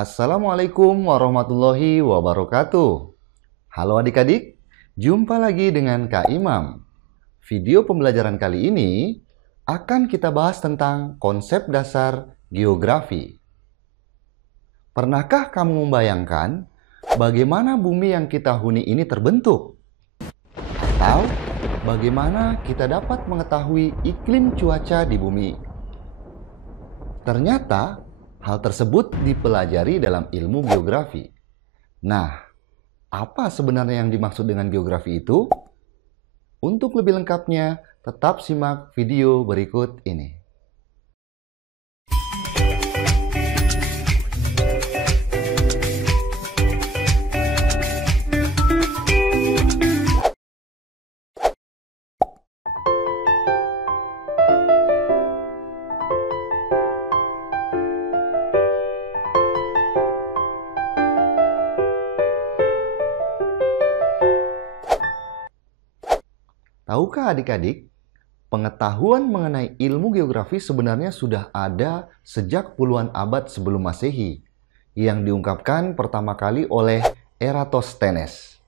Assalamualaikum warahmatullahi wabarakatuh. Halo adik-adik, jumpa lagi dengan Kak Imam. Video pembelajaran kali ini akan kita bahas tentang konsep dasar geografi. Pernahkah kamu membayangkan bagaimana bumi yang kita huni ini terbentuk? Atau bagaimana kita dapat mengetahui iklim cuaca di bumi? Ternyata hal tersebut dipelajari dalam ilmu geografi. Nah, apa sebenarnya yang dimaksud dengan geografi itu? Untuk lebih lengkapnya, tetap simak video berikut ini. Tahukah adik-adik, pengetahuan mengenai ilmu geografi sebenarnya sudah ada sejak puluhan abad sebelum Masehi, yang diungkapkan pertama kali oleh Eratosthenes.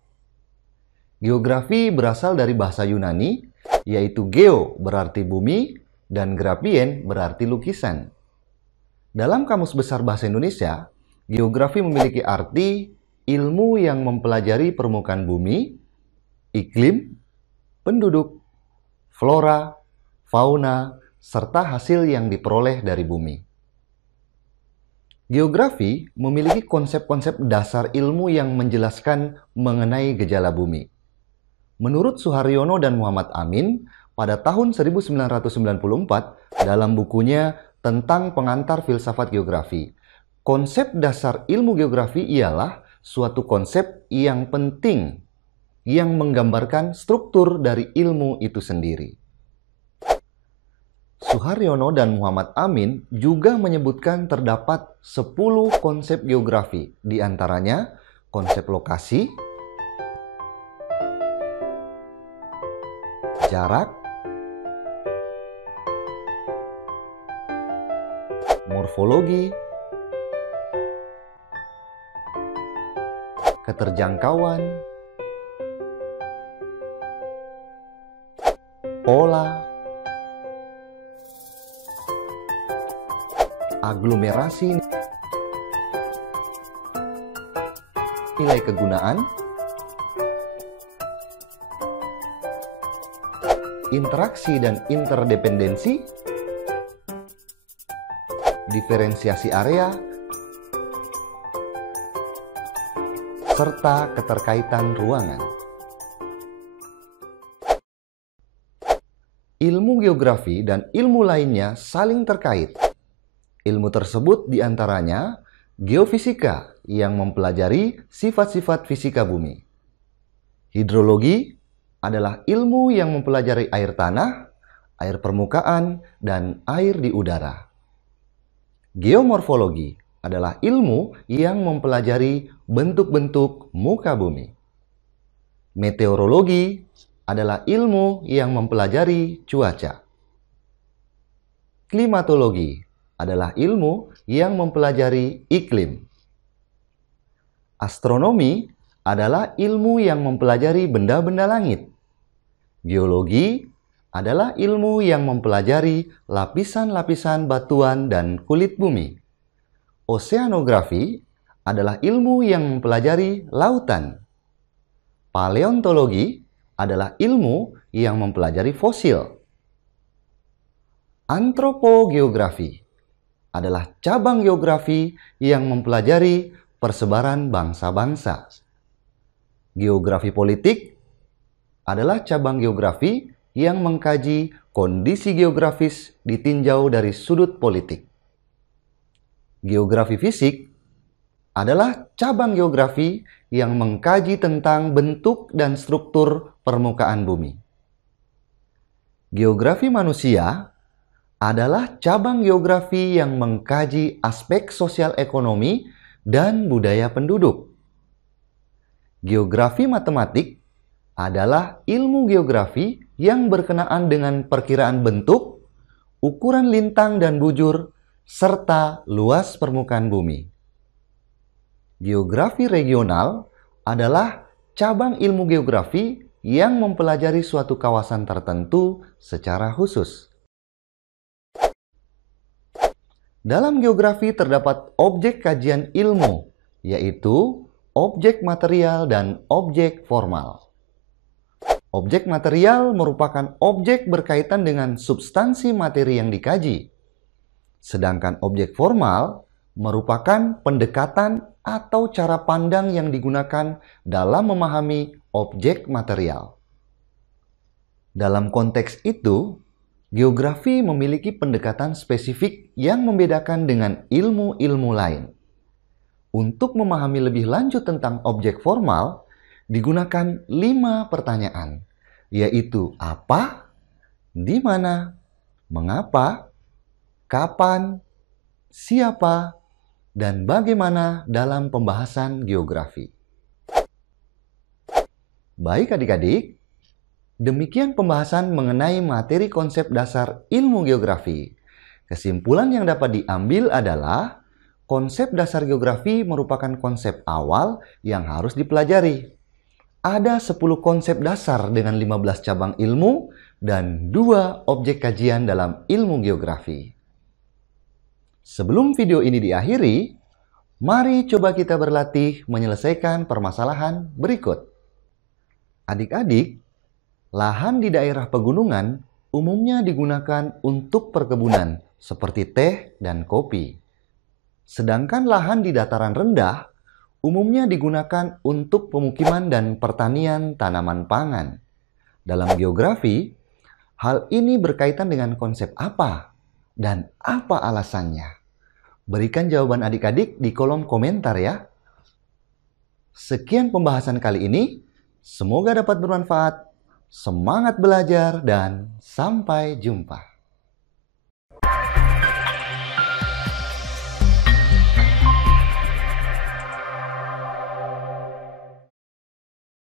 Geografi berasal dari bahasa Yunani, yaitu geo berarti bumi dan graphien berarti lukisan. Dalam Kamus Besar Bahasa Indonesia, geografi memiliki arti ilmu yang mempelajari permukaan bumi, iklim, penduduk, flora, fauna, serta hasil yang diperoleh dari bumi. Geografi memiliki konsep-konsep dasar ilmu yang menjelaskan mengenai gejala bumi. Menurut Suharyono dan Muhammad Amin, pada tahun 1994, dalam bukunya tentang pengantar filsafat geografi, konsep dasar ilmu geografi ialah suatu konsep yang penting yang menggambarkan struktur dari ilmu itu sendiri. Suharyono dan Muhammad Amin juga menyebutkan terdapat 10 konsep geografi, di antaranya konsep lokasi, jarak, morfologi, keterjangkauan, pola, aglomerasi, nilai kegunaan, interaksi dan interdependensi, diferensiasi area, serta keterkaitan ruangan. Ilmu geografi dan ilmu lainnya saling terkait. Ilmu tersebut diantaranya geofisika yang mempelajari sifat-sifat fisika bumi. Hidrologi adalah ilmu yang mempelajari air tanah, air permukaan, dan air di udara. Geomorfologi adalah ilmu yang mempelajari bentuk-bentuk muka bumi. Meteorologi adalah ilmu yang mempelajari cuaca. Klimatologi adalah ilmu yang mempelajari iklim. Astronomi adalah ilmu yang mempelajari benda-benda langit. Geologi adalah ilmu yang mempelajari lapisan-lapisan batuan dan kulit bumi. Oseanografi adalah ilmu yang mempelajari lautan. Paleontologi adalah ilmu yang mempelajari fosil. Antropogeografi adalah cabang geografi yang mempelajari persebaran bangsa-bangsa. Geografi politik adalah cabang geografi yang mengkaji kondisi geografis ditinjau dari sudut politik. Geografi fisik adalah cabang geografi yang mengkaji tentang bentuk dan struktur permukaan bumi. Geografi manusia adalah cabang geografi yang mengkaji aspek sosial ekonomi dan budaya penduduk. Geografi matematik adalah ilmu geografi yang berkenaan dengan perkiraan bentuk, ukuran lintang dan bujur, serta luas permukaan bumi. Geografi regional adalah cabang ilmu geografi yang mempelajari suatu kawasan tertentu secara khusus. Dalam geografi terdapat objek kajian ilmu, yaitu objek material dan objek formal. Objek material merupakan objek berkaitan dengan substansi materi yang dikaji. Sedangkan objek formal merupakan pendekatan atau cara pandang yang digunakan dalam memahami objek material. Dalam konteks itu, geografi memiliki pendekatan spesifik yang membedakan dengan ilmu-ilmu lain. Untuk memahami lebih lanjut tentang objek formal, digunakan 5 pertanyaan, yaitu apa, di mana, mengapa, kapan, siapa, dan bagaimana dalam pembahasan geografi. Baik adik-adik, demikian pembahasan mengenai materi konsep dasar ilmu geografi. Kesimpulan yang dapat diambil adalah konsep dasar geografi merupakan konsep awal yang harus dipelajari. Ada 10 konsep dasar dengan 15 cabang ilmu dan 2 objek kajian dalam ilmu geografi. Sebelum video ini diakhiri, mari coba kita berlatih menyelesaikan permasalahan berikut. Adik-adik, lahan di daerah pegunungan umumnya digunakan untuk perkebunan seperti teh dan kopi. Sedangkan lahan di dataran rendah umumnya digunakan untuk pemukiman dan pertanian tanaman pangan. Dalam geografi, hal ini berkaitan dengan konsep apa dan apa alasannya? Berikan jawaban adik-adik di kolom komentar ya. Sekian pembahasan kali ini, semoga dapat bermanfaat. Semangat belajar dan sampai jumpa.